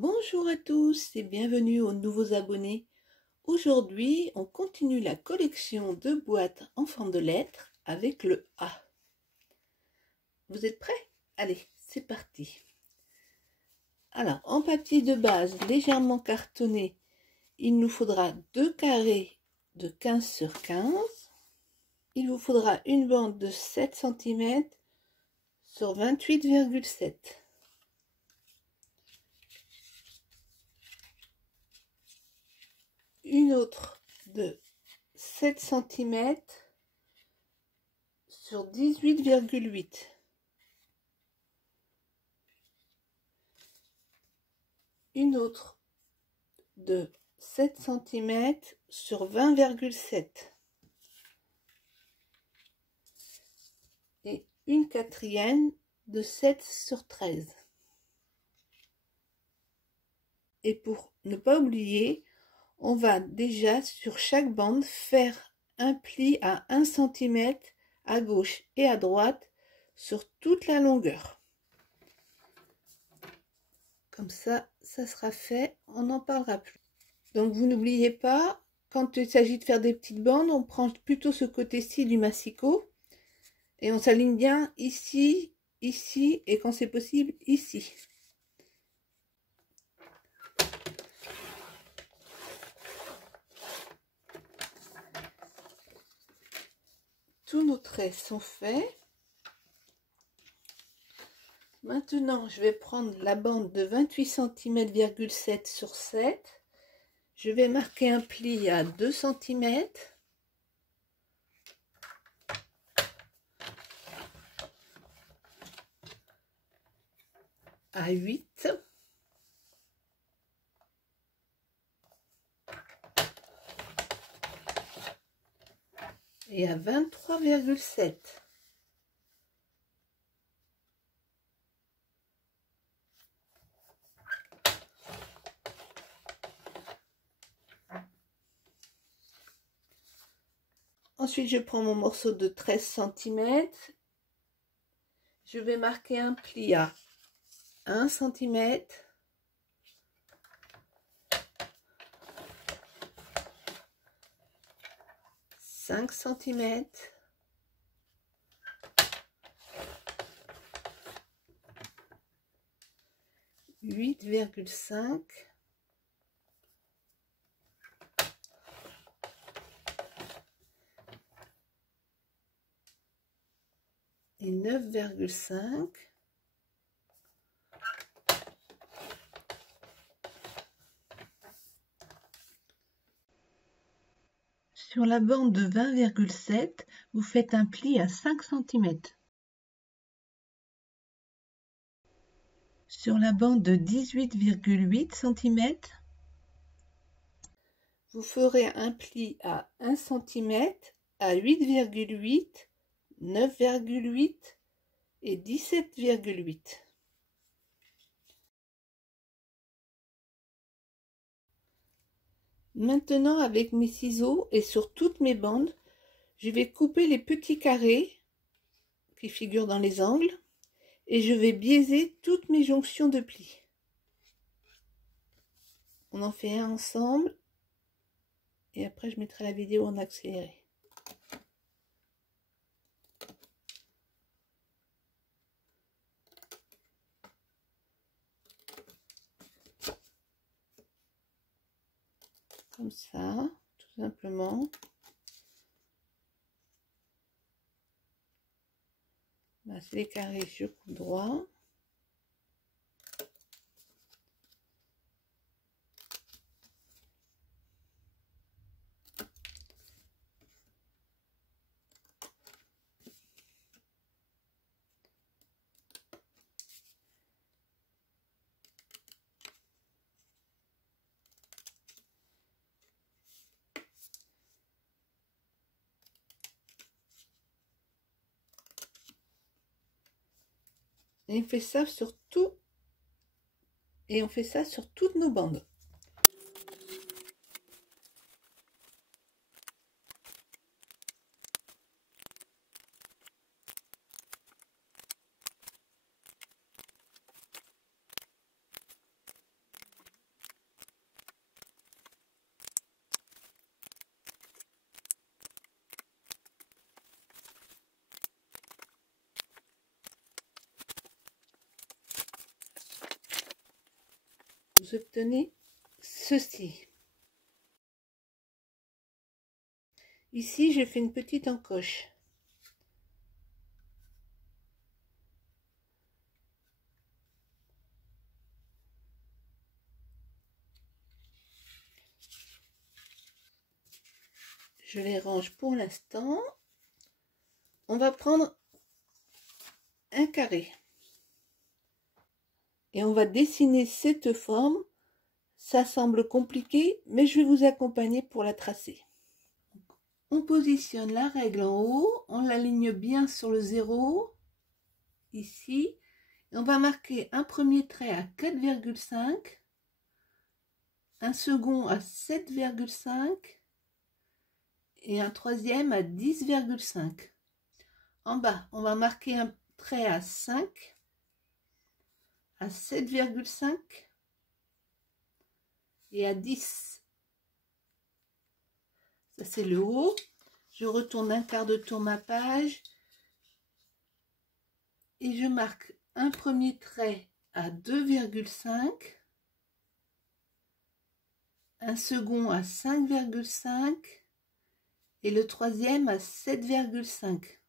Bonjour à tous et bienvenue aux nouveaux abonnés. Aujourd'hui, on continue la collection de boîtes en forme de lettres avec le A. Vous êtes prêts? Allez, c'est parti. Alors, en papier de base légèrement cartonné, il nous faudra 2 carrés de 15 sur 15. Il vous faudra une bande de 7 cm sur 28,7. Une autre de 7 cm sur 18,8. Une autre de 7 cm sur 20,7. Et une quatrième de 7 sur 13. Et pour ne pas oublier, on va déjà sur chaque bande faire un pli à 1 cm à gauche et à droite sur toute la longueur. Comme ça, ça sera fait, on n'en parlera plus. Donc vous n'oubliez pas, quand il s'agit de faire des petites bandes, on prend plutôt ce côté-ci du massicot et on s'aligne bien ici, ici et quand c'est possible, ici. Tous nos traits sont faits. Maintenant, je vais prendre la bande de 28 cm,7 sur 7. Je vais marquer un pli à 2 cm. À 8. Et à 23,7. Ensuite, je prends mon morceau de 13 cm. Je vais marquer un pli à 1 cm. Cinq centimètres. 8,5. Et 9,5. Sur la bande de 20,7, vous faites un pli à 5 cm. Sur la bande de 18,8 cm, vous ferez un pli à 1 cm, à 8,8, 9,8 et 17,8. Maintenant, avec mes ciseaux et sur toutes mes bandes, je vais couper les petits carrés qui figurent dans les angles et je vais biaiser toutes mes jonctions de plis. On en fait un ensemble et après je mettrai la vidéo en accéléré. Comme ça, tout simplement. Là, c'est les carrés, je coupe droit. Et on fait ça sur tout, et on fait ça sur toutes nos bandes. vous obtenez ceci. Ici, j'ai fait une petite encoche. Je les range pour l'instant. On va prendre un carré. Et on va dessiner cette forme. Ça semble compliqué, mais je vais vous accompagner pour la tracer. On positionne la règle en haut, on l'aligne bien sur le 0, ici, et on va marquer un premier trait à 4,5, un second à 7,5 et un troisième à 10,5. En bas, on va marquer un trait à 5, à 7,5 et à 10. Ça, c'est le haut. Je retourne un quart de tour ma page et je marque un premier trait à 2,5, un second à 5,5 et le troisième à 7,5.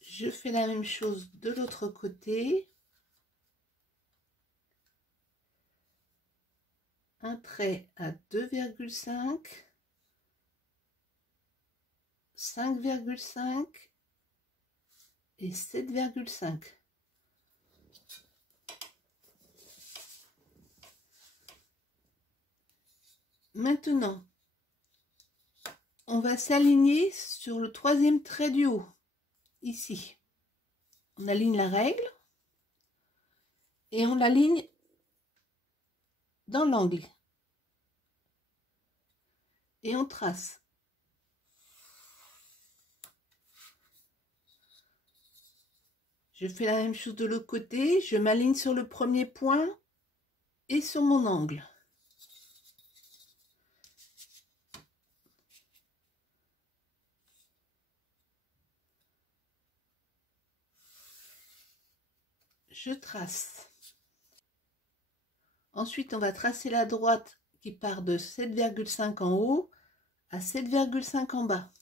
Je fais la même chose de l'autre côté. Un trait à 2,5, 5,5 et 7,5. Maintenant, on va s'aligner sur le troisième trait du haut, ici. On aligne la règle et on l'aligne dans l'angle. Et on trace. Je fais la même chose de l'autre côté, je m'aligne sur le premier point et sur mon angle. Je trace. Ensuite, on va tracer la droite qui part de 7,5 en haut à 7,5 en bas.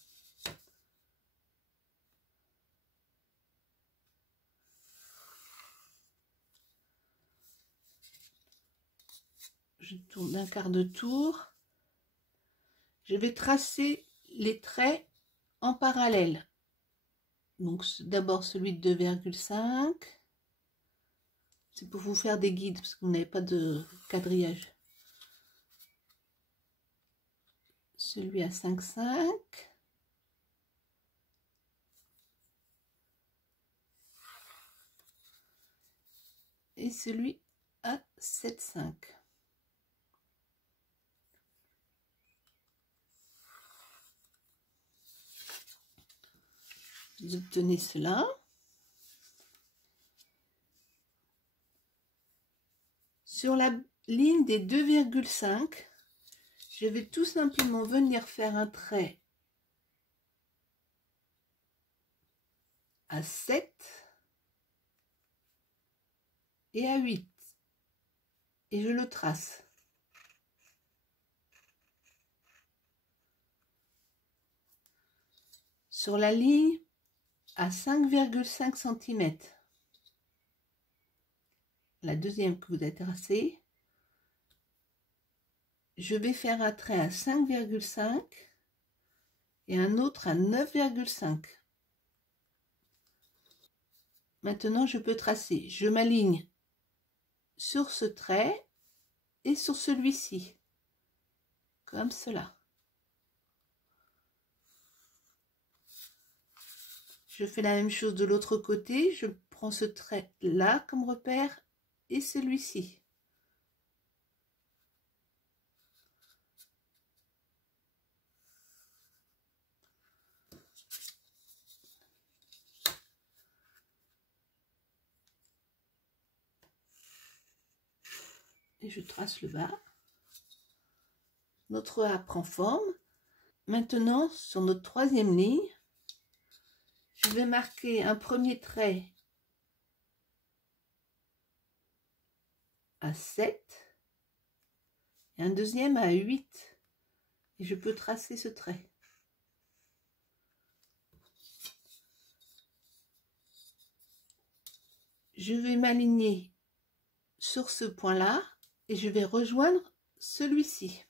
Je tourne un quart de tour. Je vais tracer les traits en parallèle. Donc d'abord celui de 2,5. C'est pour vous faire des guides parce que vous n'avez pas de quadrillage. Celui à 5,5. Et celui à 7,5. Vous obtenez cela. Sur la ligne des 2,5, je vais tout simplement venir faire un trait à 7 et à 8. Et je le trace. Sur la ligne à 5,5 cm. La deuxième que vous avez tracée, je vais faire un trait à 5,5 et un autre à 9,5. Maintenant, je peux tracer. Je m'aligne sur ce trait et sur celui-ci, comme cela. Je fais la même chose de l'autre côté. Je prends ce trait-là comme repère et celui-ci. Et je trace le bas. Notre A prend forme. Maintenant, sur notre troisième ligne, je vais marquer un premier trait à 7 et un deuxième à 8. Et je peux tracer ce trait. Je vais m'aligner sur ce point-là et je vais rejoindre celui-ci.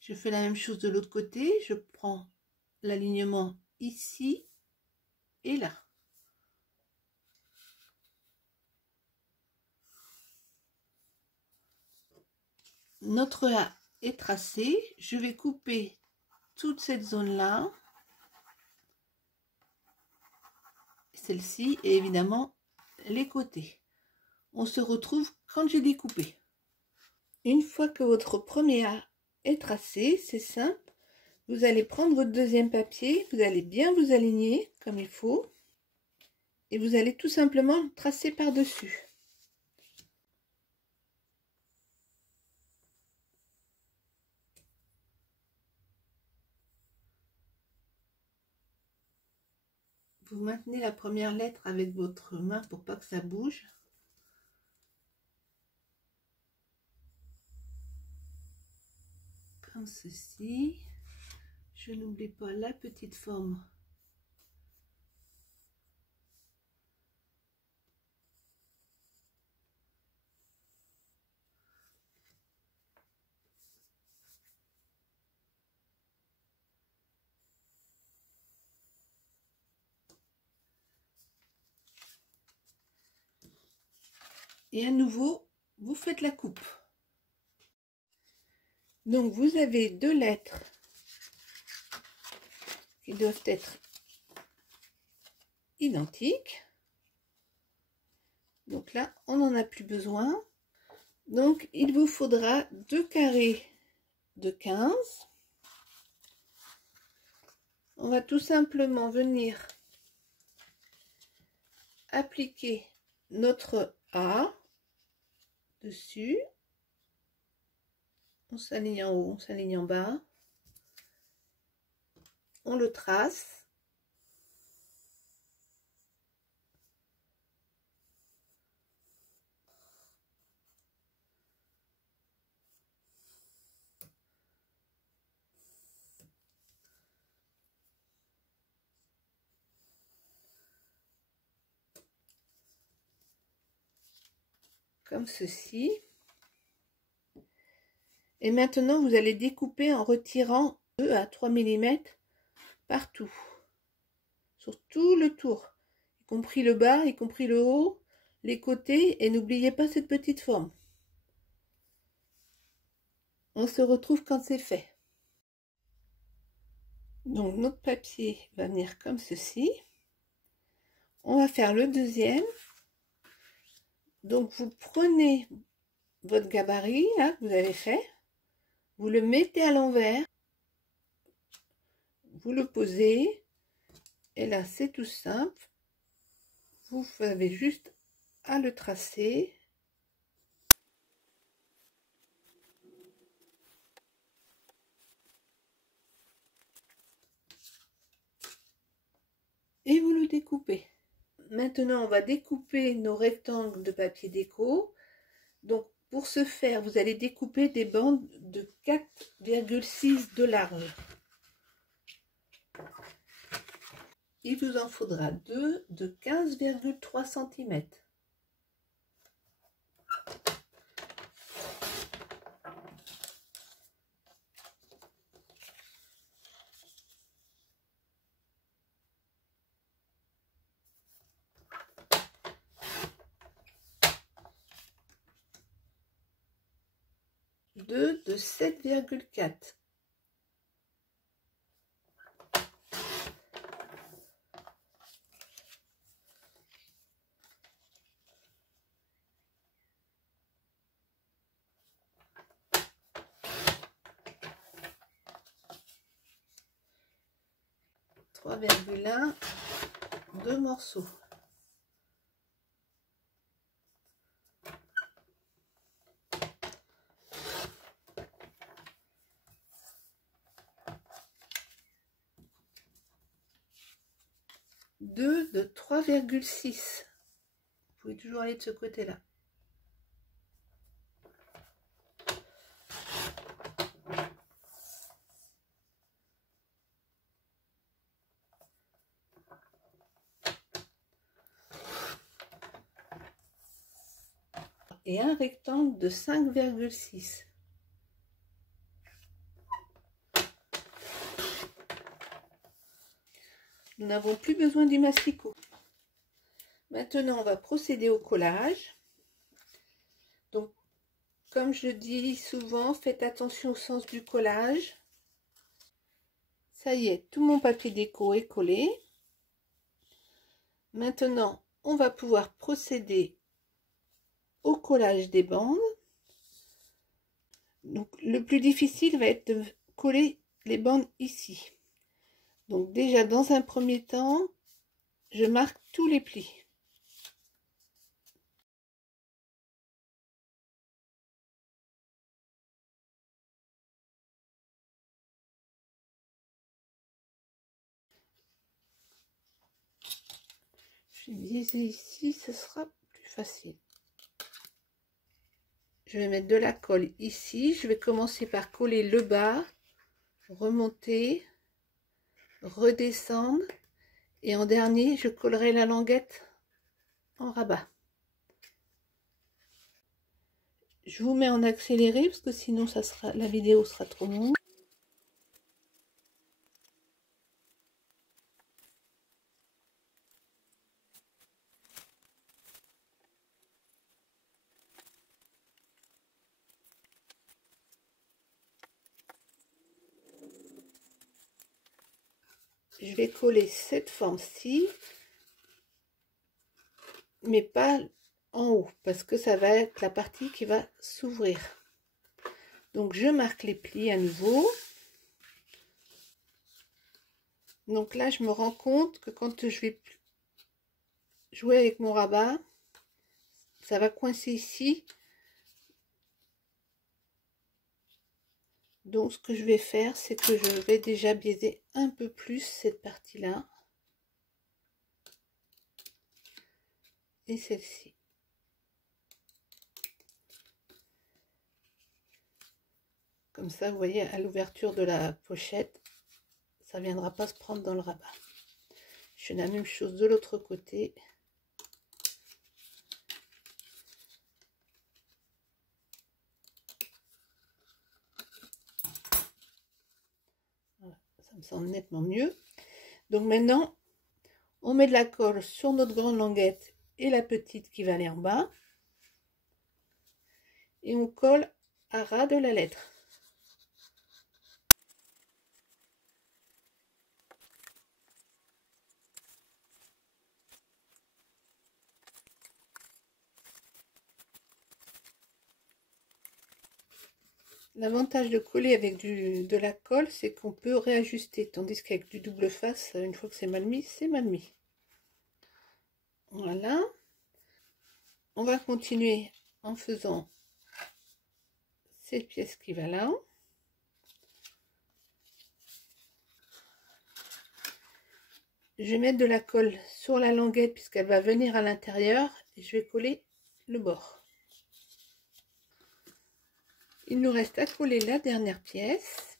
Je fais la même chose de l'autre côté, je prends l'alignement ici et là. Notre A est tracé, je vais couper toute cette zone-là, celle-ci et évidemment les côtés. On se retrouve quand j'ai découpé. Une fois que votre premier A est tracé, c'est simple, vous allez prendre votre deuxième papier, vous allez bien vous aligner comme il faut et vous allez tout simplement tracer par-dessus. Vous maintenez la première lettre avec votre main pour pas que ça bouge. Comme ceci. Je n'oublie pas la petite forme. Et à nouveau, vous faites la coupe. Donc vous avez deux lettres qui doivent être identiques. Donc là, on n'en a plus besoin. Donc il vous faudra deux carrés de 15. On va tout simplement venir appliquer notre A dessus. On s'aligne en haut, on s'aligne en bas. On le trace. Comme ceci. Et maintenant, vous allez découper en retirant 2 à 3 mm partout, sur tout le tour, y compris le bas, y compris le haut, les côtés, et n'oubliez pas cette petite forme. On se retrouve quand c'est fait. Donc notre papier va venir comme ceci. On va faire le deuxième. Donc vous prenez votre gabarit là, que vous avez fait, vous le mettez à l'envers, vous le posez, et là c'est tout simple, vous avez juste à le tracer. Et vous le découpez. Maintenant on va découper nos rectangles de papier déco. Donc pour ce faire, vous allez découper des bandes de 4,6 de large. Il vous en faudra deux de 15,3 cm. Deux de 7,4. Deux morceaux. 2 de 3,6. Vous pouvez toujours aller de ce côté-là. Et un rectangle de 5,6. Nous n'avons plus besoin du masticot. Maintenant, on va procéder au collage. Donc, comme je dis souvent, faites attention au sens du collage. Ça y est, tout mon papier déco est collé. Maintenant, on va pouvoir procéder au collage des bandes. Donc, le plus difficile va être de coller les bandes ici. Donc déjà, dans un premier temps, je marque tous les plis. Je vais biaiser ici, ce sera plus facile. Je vais mettre de la colle ici. Je vais commencer par coller le bas, remonter, redescendre. Et en dernier, je collerai la languette en rabat. Je vous mets en accéléré parce que sinon la vidéo sera trop longue. Je vais coller cette forme-ci, mais pas en haut, parce que ça va être la partie qui va s'ouvrir. Donc je marque les plis à nouveau. Donc là, je me rends compte que quand je vais jouer avec mon rabat, ça va coincer ici. Donc ce que je vais faire, c'est que je vais déjà biaiser un peu plus cette partie-là. Et celle-ci. Comme ça, vous voyez, à l'ouverture de la pochette, ça ne viendra pas se prendre dans le rabat. Je fais la même chose de l'autre côté. Voilà, ça me semble nettement mieux. Donc maintenant, on met de la colle sur notre grande languette et la petite qui va aller en bas. Et on colle à ras de la lettre. L'avantage de coller avec de la colle, c'est qu'on peut réajuster, tandis qu'avec du double face, une fois que c'est mal mis, c'est mal mis. Voilà. On va continuer en faisant ces pièces équivalentes. Je vais mettre de la colle sur la languette puisqu'elle va venir à l'intérieur et je vais coller le bord. Il nous reste à coller la dernière pièce.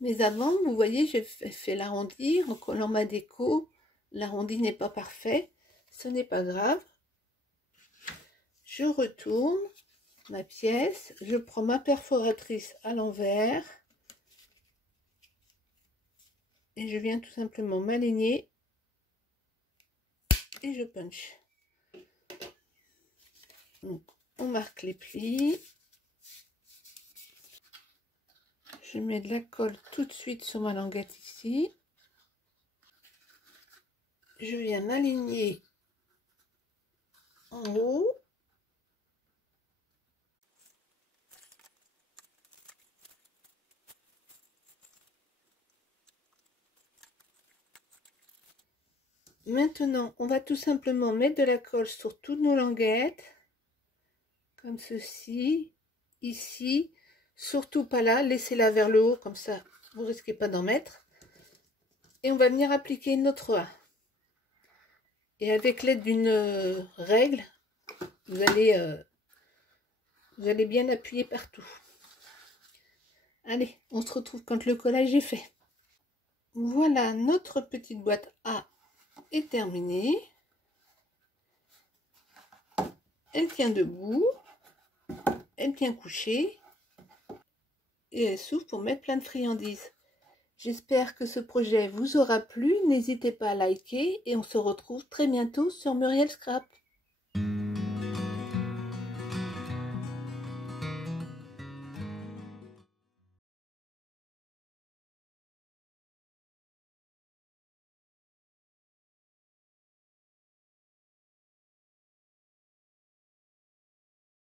Mais avant, vous voyez, j'ai fait l'arrondi en collant ma déco. L'arrondi n'est pas parfait, ce n'est pas grave. Je retourne ma pièce, je prends ma perforatrice à l'envers et je viens tout simplement m'aligner et je punch. Donc, on marque les plis. Je mets de la colle tout de suite sur ma languette ici. Je viens m'aligner en haut. Maintenant, on va tout simplement mettre de la colle sur toutes nos languettes, comme ceci, ici, surtout pas là, laissez-la vers le haut, comme ça, vous risquez pas d'en mettre. Et on va venir appliquer notre A. Et avec l'aide d'une règle, vous allez bien appuyer partout. Allez, on se retrouve quand le collage est fait. Voilà, notre petite boîte A est terminée. Elle tient debout, elle tient couchée et elle s'ouvre pour mettre plein de friandises. J'espère que ce projet vous aura plu. N'hésitez pas à liker et on se retrouve très bientôt sur Muriel Scrap.